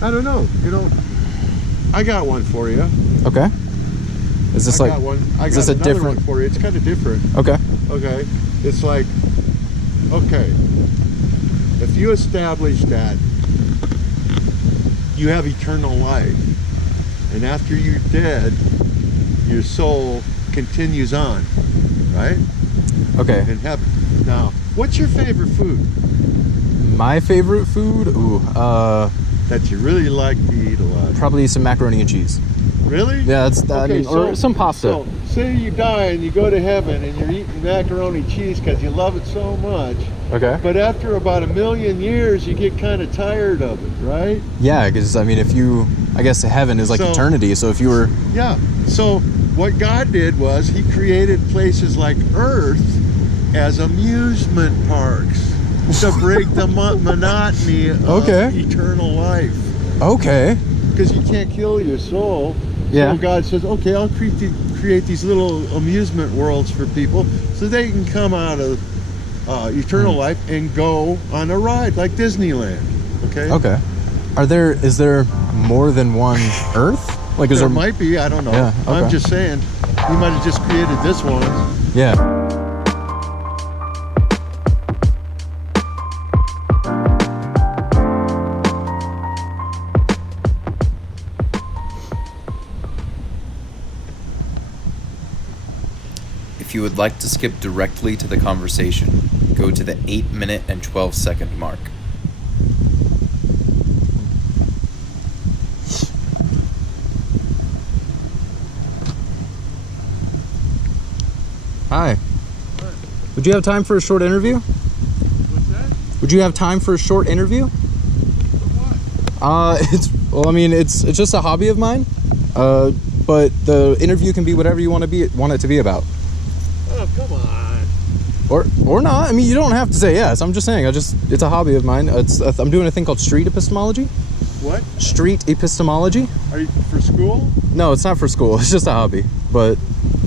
I don't know. You know, I got one for you. Okay. Is this I got one. I got another different one for you. It's kind of different. Okay. Okay. It's like, okay, if you establish that you have eternal life, and after you're dead, your soul continues on, right? Okay. In heaven. Now, what's your favorite food? My favorite food? Ooh, that you really like to eat a lot? probably some macaroni and cheese. Really? Yeah, that's that. Okay, or some pasta. So, say you die and you go to heaven and you're eating macaroni and cheese because you love it so much. Okay. But after about 1,000,000 years, you get kind of tired of it, right? Yeah, because I mean, I guess heaven is like eternity. So if you were, yeah. So what God did was He created places like Earth as amusement parks to break the monotony of eternal life. Okay. Because you can't kill your soul. Yeah. So God says, okay, I'll create these little amusement worlds for people so they can come out of eternal life and go on a ride like Disneyland. Okay. Okay. Is there more than one Earth? Like, there might be. I don't know. Yeah, okay. I'm just saying, you might have just created this one. Yeah. If you would like to skip directly to the conversation, go to the 8-minute and 12-second mark. Hi. What? Would you have time for a short interview? What's that? Would you have time for a short interview? For what? It's just a hobby of mine. But the interview can be whatever you want it to be about. Oh, come on. Or not. I mean, you don't have to say yes. I'm just saying. It's a hobby of mine. I'm doing a thing called Street Epistemology. What? Street Epistemology. Are you for school? No, it's not for school. It's just a hobby. But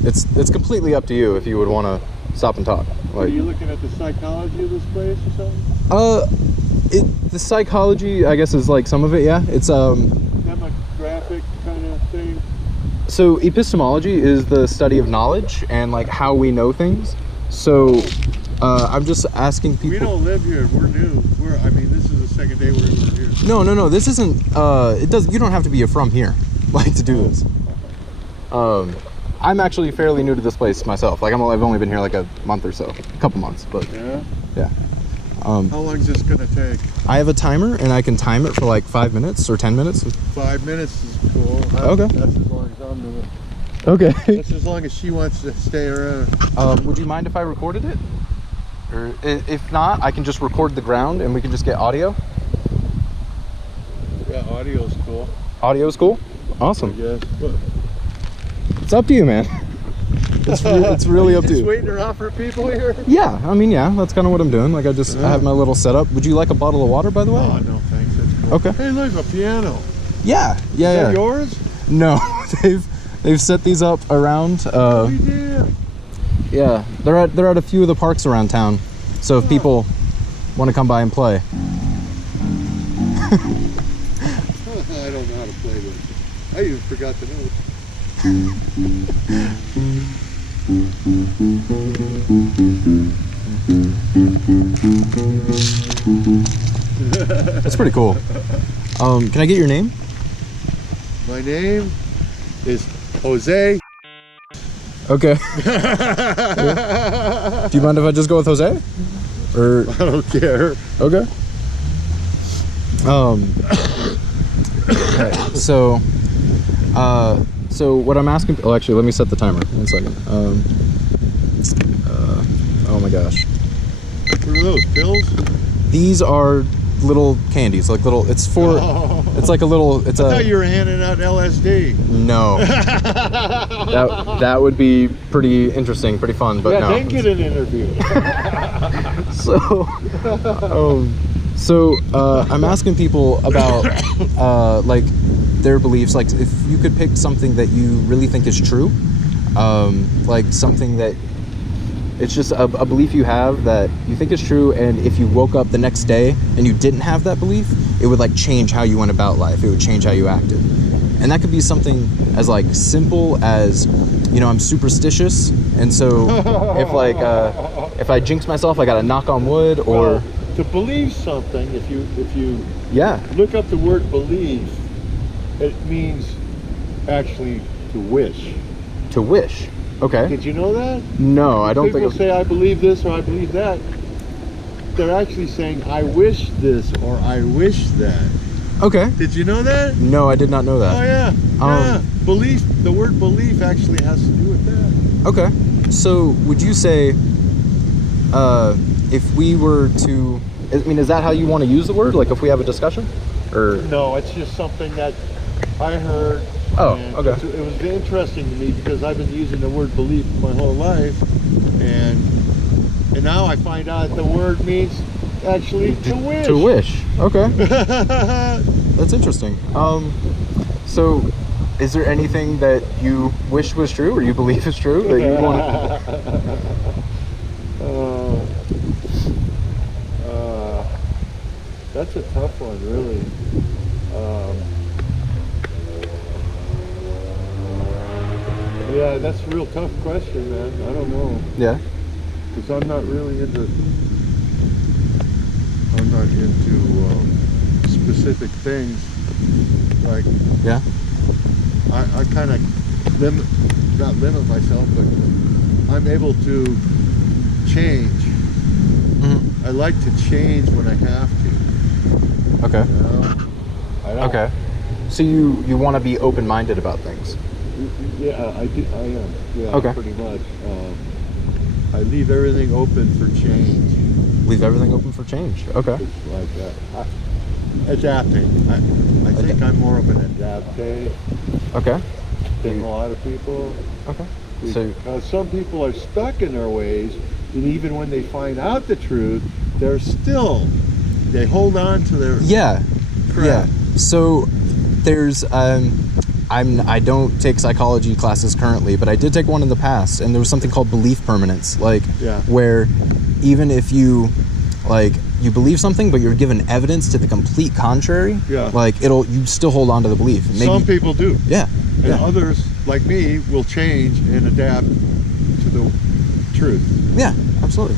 it's completely up to you if you would want to stop and talk. Are you looking at the psychology of this place or something? The psychology, I guess, is like some of it. Yeah, it's demographic kind of thing. So epistemology is the study of knowledge and like how we know things. So I'm just asking people. We don't live here. We're new. This is the second day we're here. No. This isn't. You don't have to be from here, like, to do this. I'm actually fairly new to this place myself. Like, I've only been here like a month or so, a couple months, but yeah. How long is this gonna take? I have a timer, and I can time it for like 5 minutes or 10 minutes. 5 minutes is cool. Okay. That's as long as I'm doing. Okay. That's as long as she wants to stay around. Would you mind if I recorded it? Or if not, I can just record the ground, and we can just get audio. Yeah, audio's cool. Audio's cool? Awesome. Yes. It's up to you, man. It's really up to you. Just waiting around for people here? Yeah, that's kind of what I'm doing. Like, I have my little setup. Would you like a bottle of water, by the way? Oh, no, thanks. That's cool. Okay. Hey, look, a piano. Yeah. Is that yours? No, they've set these up around. Yeah, they're at a few of the parks around town. So if people want to come by and play. I don't know how to play this. I even forgot the notes. That's pretty cool. Can I get your name? My name is Jose. Okay. Yeah. Do you mind if I just go with Jose? Or I don't care. Okay. Okay, so what I'm asking. Oh, actually, let me set the timer. 1 second. Oh my gosh. What are those, pills? These are little candies, like little. It's for. Oh. It's like a little. I thought you were handing out LSD. No. that would be pretty interesting, pretty fun, but no. Then get an interview. So I'm asking people about like their beliefs. Like, if you could pick something that you really think is true, like something that It's just a belief you have that you think is true, and if you woke up the next day and you didn't have that belief, it would like change how you went about life. It would change how you acted. And that could be something as like simple as, I'm superstitious, and so if I jinx myself, I gotta knock on wood, or well, to believe something. If you yeah, look up the word believe, it means actually to wish. To wish. Okay. Did you know that? No, I don't People think. say I believe this or I believe that. They're actually saying I wish this or I wish that. Okay. Did you know that? No, I did not know that. Oh yeah. Yeah. Belief. The word belief actually has to do with that. Okay. So would you say, if we were to, is that how you want to use the word? Like if we have a discussion, or? No, it's just something that I heard. Oh, and okay. It was interesting to me because I've been using the word belief my whole life, and now I find out the word means actually to wish. To wish. Okay. That's interesting. So is there anything that you wish was true or you believe is true that you want that's a tough one, really. Yeah, that's a real tough question, man. I don't know. Yeah. Because I'm not into specific things. Like, yeah, I kind of not limit myself, but I'm able to change. Mm-hmm. I like to change when I have to. Okay. I don't. Okay. So you want to be open-minded about things. Yeah, I am. Yeah, okay. Pretty much. I leave everything open for change. Leave everything open for change. Okay. It's like that. Adapting. I think I'm more of an adapter. Okay. Than a lot of people. Okay. So some people are stuck in their ways, and even when they find out the truth, they hold on to their crap. Yeah. So there's I don't take psychology classes currently, but I did take one in the past, and there was something called belief permanence, where even if you you believe something, but you're given evidence to the complete contrary, you still hold on to the belief. Maybe, some people do. Yeah. And others, like me, will change and adapt to the truth. Yeah, absolutely.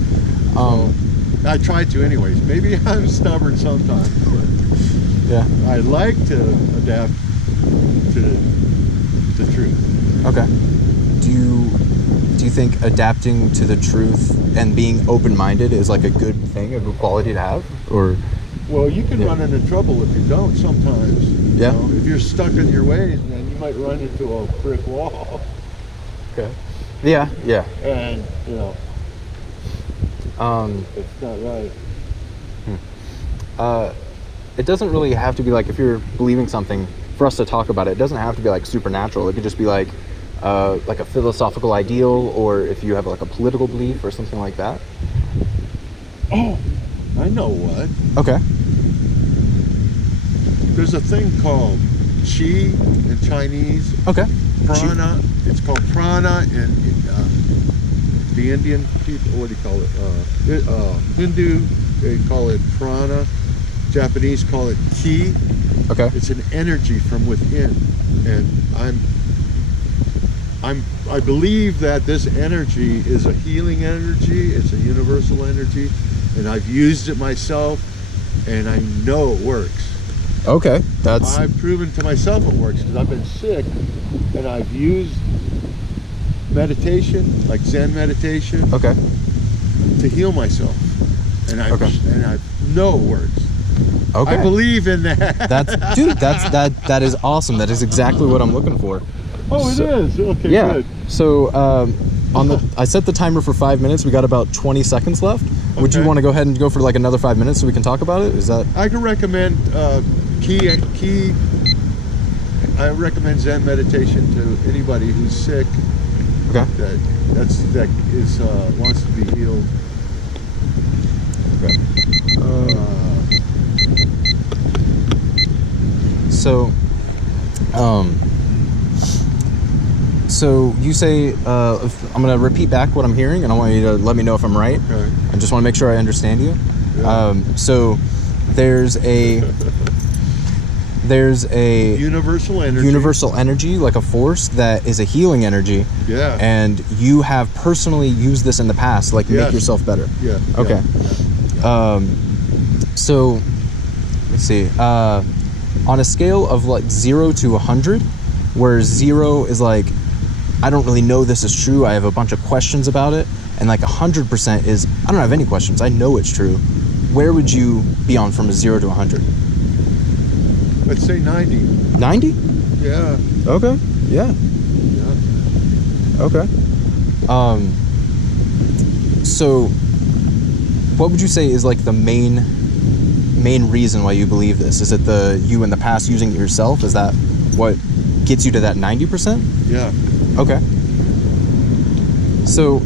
I try to anyways. Maybe I'm stubborn sometimes, but yeah, I like to adapt to the truth. Okay. Do you think adapting to the truth and being open-minded is like a good thing, a good quality to have? Or well, you can run into trouble if you don't sometimes. Yeah. If you're stuck in your ways, then you might run into a brick wall. Okay. Yeah. And it's not right. It doesn't really have to be like, if you're believing something, for us to talk about it doesn't have to be like supernatural. It could just be like a philosophical ideal, or if you have like a political belief or something like that. Oh, I know what. Okay. There's a thing called qi in Chinese. Okay. Prana. It's called prana in the Indian people. What do you call it? Hindu, they call it prana. Japanese call it ki. Okay. It's an energy from within, and I believe that this energy is a healing energy. It's a universal energy, and I've used it myself, and I know it works. Okay, I've proven to myself it works because I've been sick, and I've used meditation, like Zen meditation, okay, to heal myself, and I know it works. Okay. I believe in that. That is awesome. That is exactly what I'm looking for. Oh, it is. Okay, yeah. good. So I set the timer for 5 minutes. We got about 20 seconds left. Would you want to go ahead and go for like another 5 minutes so we can talk about it? Is that? I can recommend Ki. I recommend Zen meditation to anybody who's sick. Okay. That wants to be healed. Okay. So you say, I'm going to repeat back what I'm hearing, and I want you to let me know if I'm right. Okay. I just want to make sure I understand you. Yeah. So there's a universal energy, like a force that is a healing energy. Yeah. And you have personally used this in the past, like make yourself better. Yeah. Okay. Yeah. So let's see. On a scale of like 0 to 100, where 0 is like, I don't really know this is true, I have a bunch of questions about it, and like 100% is, I don't have any questions, I know it's true. Where would you be on from a 0 to 100? Let's say 90. 90? Yeah. Okay. Yeah. Yeah. Okay. So what would you say is like the main reason why you believe this? Is it you in the past using it yourself? Is that what gets you to that 90%? Yeah. Okay. So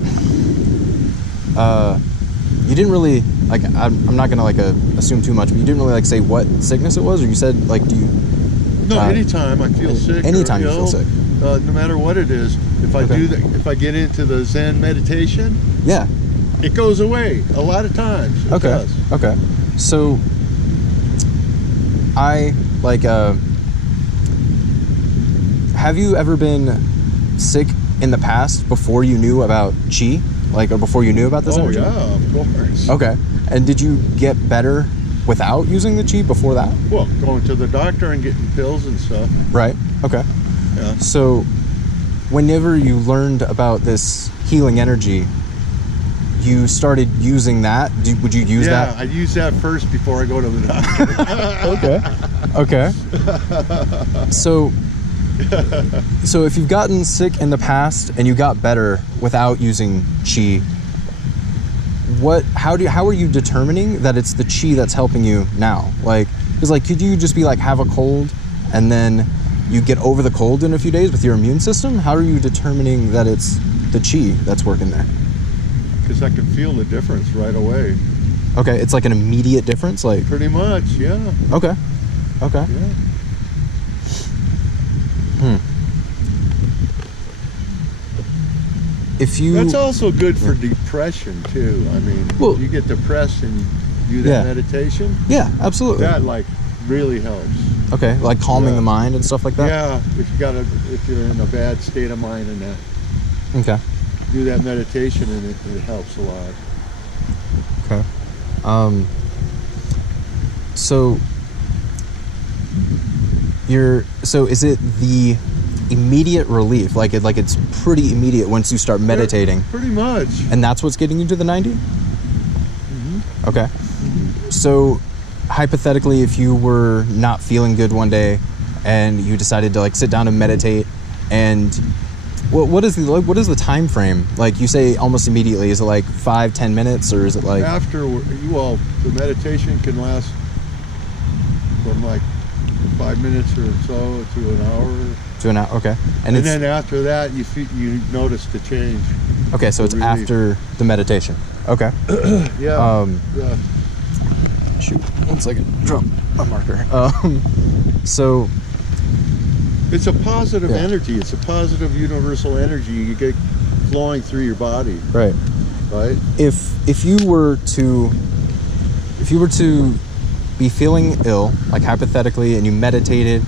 you didn't really like, I'm not gonna like assume too much, but you didn't really like say what sickness it was, or you said like, do you? No, anytime I feel sick. Anytime you feel sick. No matter what it is, if I if I get into the Zen meditation, yeah, it goes away a lot of times. It does. Okay. So I like, have you ever been sick in the past before you knew about Qi? Like, or before you knew about this energy? Oh, yeah, of course. Okay. And did you get better without using the Qi before that? Well, going to the doctor and getting pills and stuff. Right. Okay. Yeah. So whenever you learned about this healing energy, you started using that. Would you use that? Yeah, I use that first before I go to the doctor. Okay. So if you've gotten sick in the past and you got better without using Qi, how are you determining that it's the Qi that's helping you now? Like, because like, could you just be like, have a cold and then you get over the cold in a few days with your immune system? How are you determining that it's the Qi that's working there? Because I can feel the difference right away. Okay, it's like an immediate difference, like. Pretty much, yeah. Okay. Yeah. If you. That's also good for depression too. I mean, well, if you get depressed and you do that meditation. Yeah, absolutely. That like really helps. Okay, like calming the mind and stuff like that. Yeah, if you're in a bad state of mind and that. Okay. Do that meditation and it helps a lot. Okay. So is it the immediate relief? Like it's pretty immediate once you start meditating. Yeah, pretty much. And that's what's getting you to the 90? Mm-hmm. Okay. Mm-hmm. So hypothetically, if you were not feeling good one day and you decided to like sit down and meditate, and what is the time frame? Like you say almost immediately, is it like 5-10 minutes, or is it like the meditation can last from like 5 minutes or so to an hour. To an hour, okay. And then after that, you notice the change. Okay, so it's relief. After the meditation. Okay. Yeah. Yeah. Shoot, 1 second. Drop my marker. So. It's a positive energy. It's a positive universal energy you get flowing through your body. Right. Right. If you were to be feeling ill, like hypothetically, and you meditated,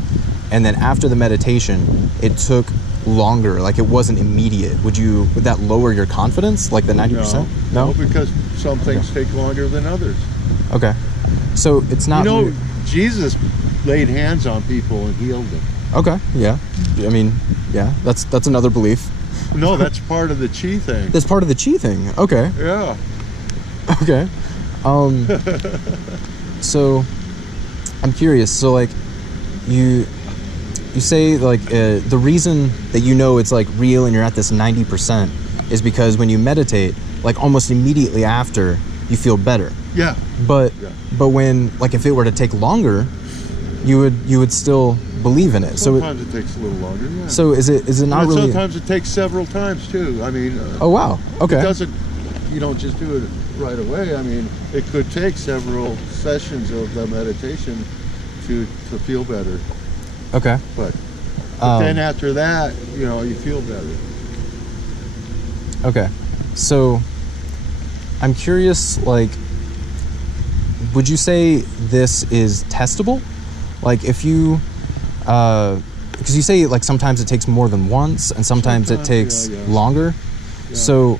and then after the meditation, it took longer, like it wasn't immediate, would that lower your confidence, like the 90%? No, because some things take longer than others. Okay. So it's not. Jesus laid hands on people and healed them. Okay. Yeah. I mean, yeah. That's another belief. No, that's part of the Qi thing. That's part of the Qi thing. Okay. Yeah. Okay. So I'm curious. So like, you say like the reason that it's like real and you're at this 90% is because when you meditate, like almost immediately after, you feel better. Yeah. But when like if it were to take longer, you would still believe in it. Sometimes it takes a little longer. Yeah. So is it not really? Sometimes it takes several times too. I mean. Oh wow. Okay. You don't just do it right away. I mean, it could take several sessions of the meditation to feel better. Okay. But But then after that, you know, you feel better. Okay. So I'm curious, like, would you say this is testable? Like, if you, because you say, like, sometimes it takes more than once and sometimes it takes longer. Yeah. So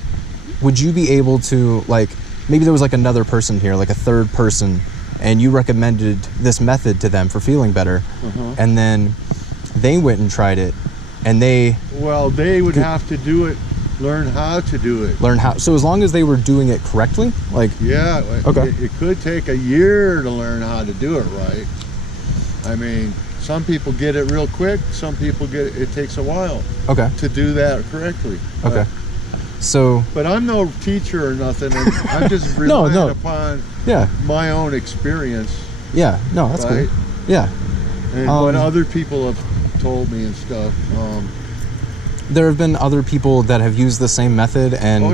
would you be able to, like, maybe there was like another person here, like a third person, and you recommended this method to them for feeling better, and then they went and tried it, and they would have to do it, learn how to do it. So as long as they were doing it correctly, like, okay, it could take a year to learn how to do it right. I mean, some people get it real quick, some people it takes a while to do that correctly. But I'm no teacher or nothing, and I'm just relying upon my own experience. That's cool. And what other people have told me and stuff. There have been other people that have used the same method, and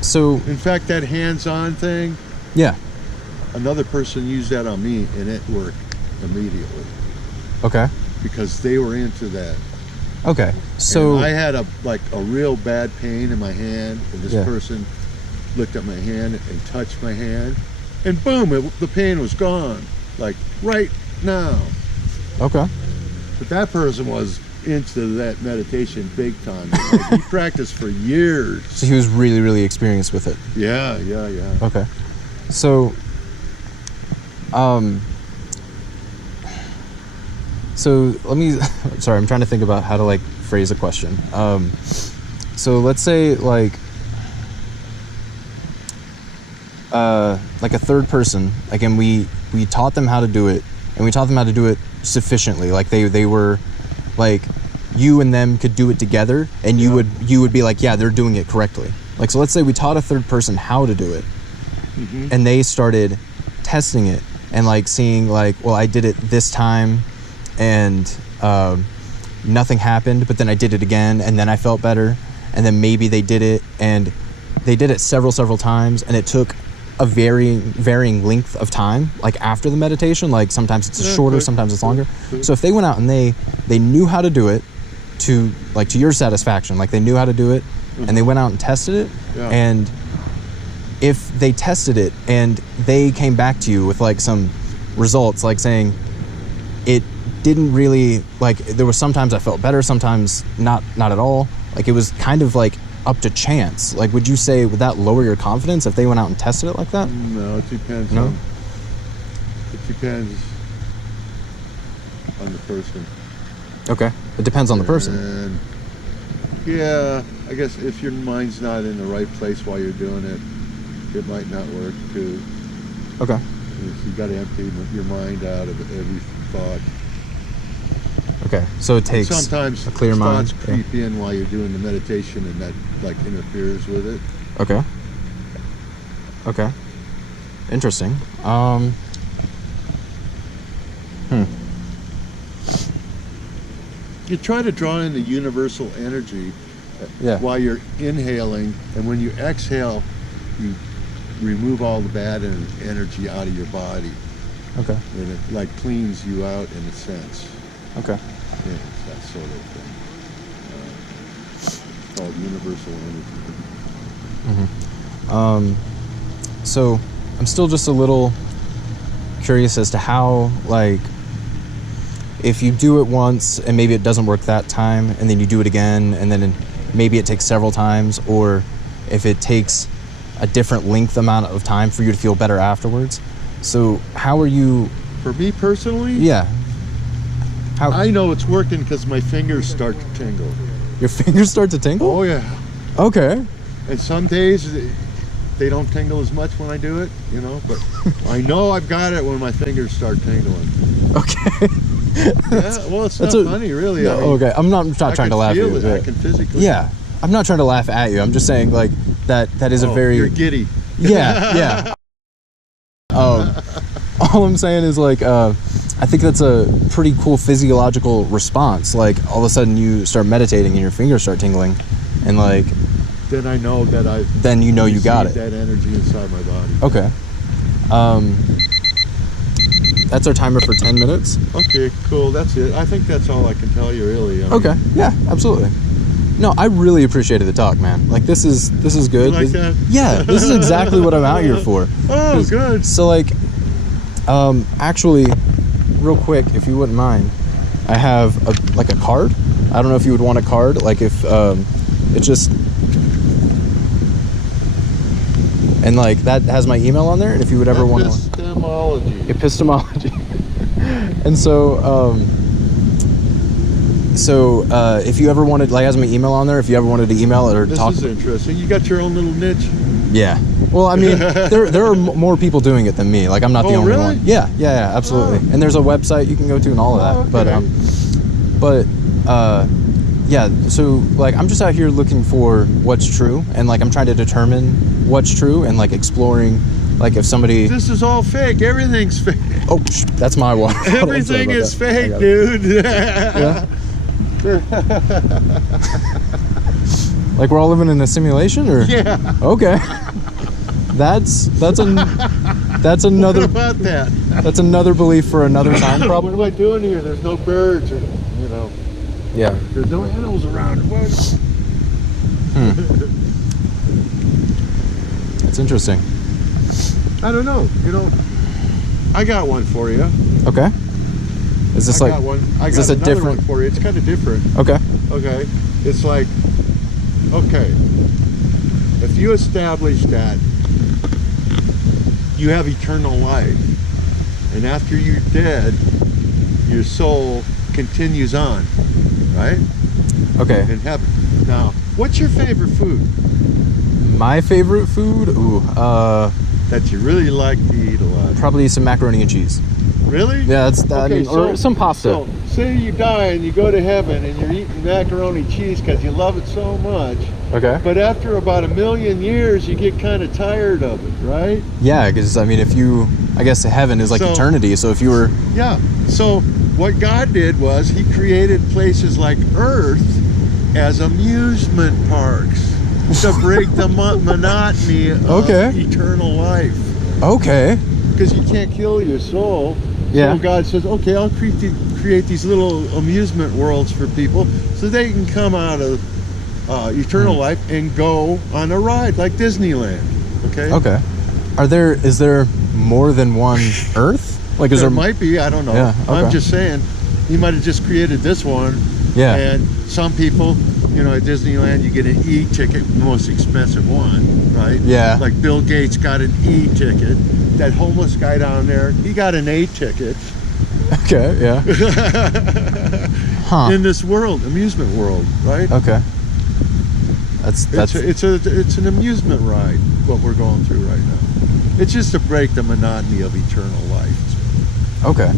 so in fact, that hands-on thing, another person used that on me, and it worked immediately. Because they were into that. So and I had a real bad pain in my hand, and this person looked at my hand and touched my hand, and boom, the pain was gone, like right now. But that person was into that meditation big time. Like, he practiced for years. So he was really, really experienced with it. Yeah. So, so let me, sorry, I'm trying to think about how to, like, phrase a question. So let's say, like a third person, like, and we taught them how to do it, and we taught them how to do it sufficiently. Like, they were, like, you and them could do it together, and you would be like, they're doing it correctly. Like, so let's say we taught a third person how to do it, and they started testing it and, like, seeing, like, well, I did it this time and nothing happened, but then I did it again and then I felt better, and then maybe they did it and they did it several times, and it took a varying length of time, like, after the meditation. Like, sometimes it's shorter, sometimes it's longer. So if they went out and they knew how to do it to your satisfaction, like, they knew how to do it, and they went out and tested it, and if they tested it and they came back to you with, like, some results, like saying it didn't really, like, there was sometimes I felt better, sometimes not at all, like, it was kind of like up to chance, like, would you say, would that lower your confidence if they went out and tested it like that? No, it depends. It depends on the person. It depends on the person. And I guess if your mind's not in the right place while you're doing it, it might not work too. You got to empty your mind out of every thought. So it takes sometimes a clear mind. Thoughts creep in while you're doing the meditation, and that, like, interferes with it. Interesting. You try to draw in the universal energy while you're inhaling, and when you exhale, you remove all the bad energy out of your body. And it, like, cleans you out in a sense. It's that sort of thing. It's called universal energy. So I'm still just a little curious as to how, like, if you do it once and maybe it doesn't work that time, and then you do it again, and then maybe it takes several times, or if it takes a different length amount of time for you to feel better afterwards. So how are you? For me personally? How? I know it's working because my fingers start to tingle. Your fingers start to tingle? Oh, yeah. And some days they don't tingle as much when I do it, you know, but I know I've got it when my fingers start tingling. Well, it's not funny, really. No, I'm not trying to laugh at you. I can physically. I'm not trying to laugh at you. I'm just saying, like, that is a very... You're giddy. All I'm saying is, like, I think that's a pretty cool physiological response. Like, all of a sudden you start meditating and your fingers start tingling, and, like... Then I know that Then you know you got it. That energy inside my body. that's our timer for 10 minutes. Okay, cool. That's it. I think that's all I can tell you, really. I mean, Okay. Yeah, absolutely. No, I really appreciated the talk, man. Like, this is good. You like that? Yeah, this is exactly what I'm out here for. Oh, good. So, like, actually, real quick, if you wouldn't mind, I have a card. I don't know if you would want a card. Like, if it's just, and like that has my email on there. And if you would ever want to, epistemology. And so, if you ever wanted, like, has my email on there. If you ever wanted to email it or talk. This is interesting. You got your own little niche. Yeah. Well, I mean, there are more people doing it than me. Like, I'm not the only one. Yeah, absolutely. Oh. And there's a website you can go to and all of that. Okay. Yeah. So, like, I'm just out here looking for what's true, and like I'm trying to determine what's true, and like exploring, like, if somebody. This is all fake. Everything's fake. Oh, that's my water. Everything is fake, dude. Yeah. Like, we're all living in a simulation, or? Yeah. Okay. That's another. What about that? That's another belief for another time, probably. What am I doing here? There's no birds, or, you know. Yeah. There's no animals around. What? It's interesting. I don't know. You know, I got one for you. Okay. Is this I like? got one. I is got this a another different? one for you. It's kind of different. Okay. Okay. It's like, okay, if you establish that you have eternal life, and after you're dead, your soul continues on, right? Okay. In heaven. Now, what's your favorite food? My favorite food? Ooh, That you really like to eat a lot? probably some macaroni and cheese. Really? Yeah, that's that. Okay, I mean, or some pasta. So, say you die and you go to heaven and you're eating macaroni cheese because you love it so much. Okay. But after about 1,000,000 years, you get kind of tired of it, right? Yeah, because I mean, I guess heaven is like So- eternity. So if you were, Yeah. So what God did was He created places like Earth as amusement parks to break the monotony of Okay. eternal life. okay, Because you can't kill your soul. Yeah. So God says, okay, I'll create these little amusement worlds for people so they can come out of eternal life and go on a ride like Disneyland. Okay? okay. Is there more than one Earth? Like, is There there? might be, I don't know. Yeah, I'm okay. just saying, He might have just created this one. Yeah. And some people, you know, at Disneyland, you get an E-ticket, the most expensive one, right? Yeah. Like Bill Gates got an E-ticket. That homeless guy down there, he got an A-ticket. Okay. Yeah. Huh. In this world, amusement world, right? Okay. That's It's an amusement ride, what we're going through right now. It's just to break the monotony of eternal life. okay.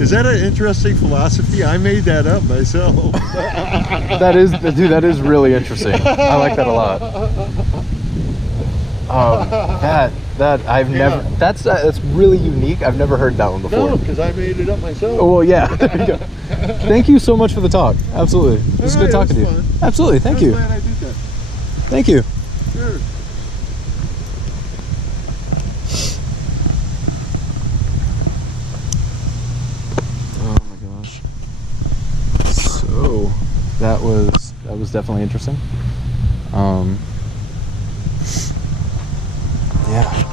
Is that an interesting philosophy? I made that up myself. That is, dude. That is really interesting. I like that a lot. That I've never. That's really unique. I've never heard that one before. No, because I made it up myself. Oh well, yeah. There you go. Thank you so much for the talk. Absolutely. It was All good right, talking to it was you. fun. Absolutely. Thank I'm you. glad I did that. Thank you. Sure. Oh my gosh. So that was definitely interesting. Yeah.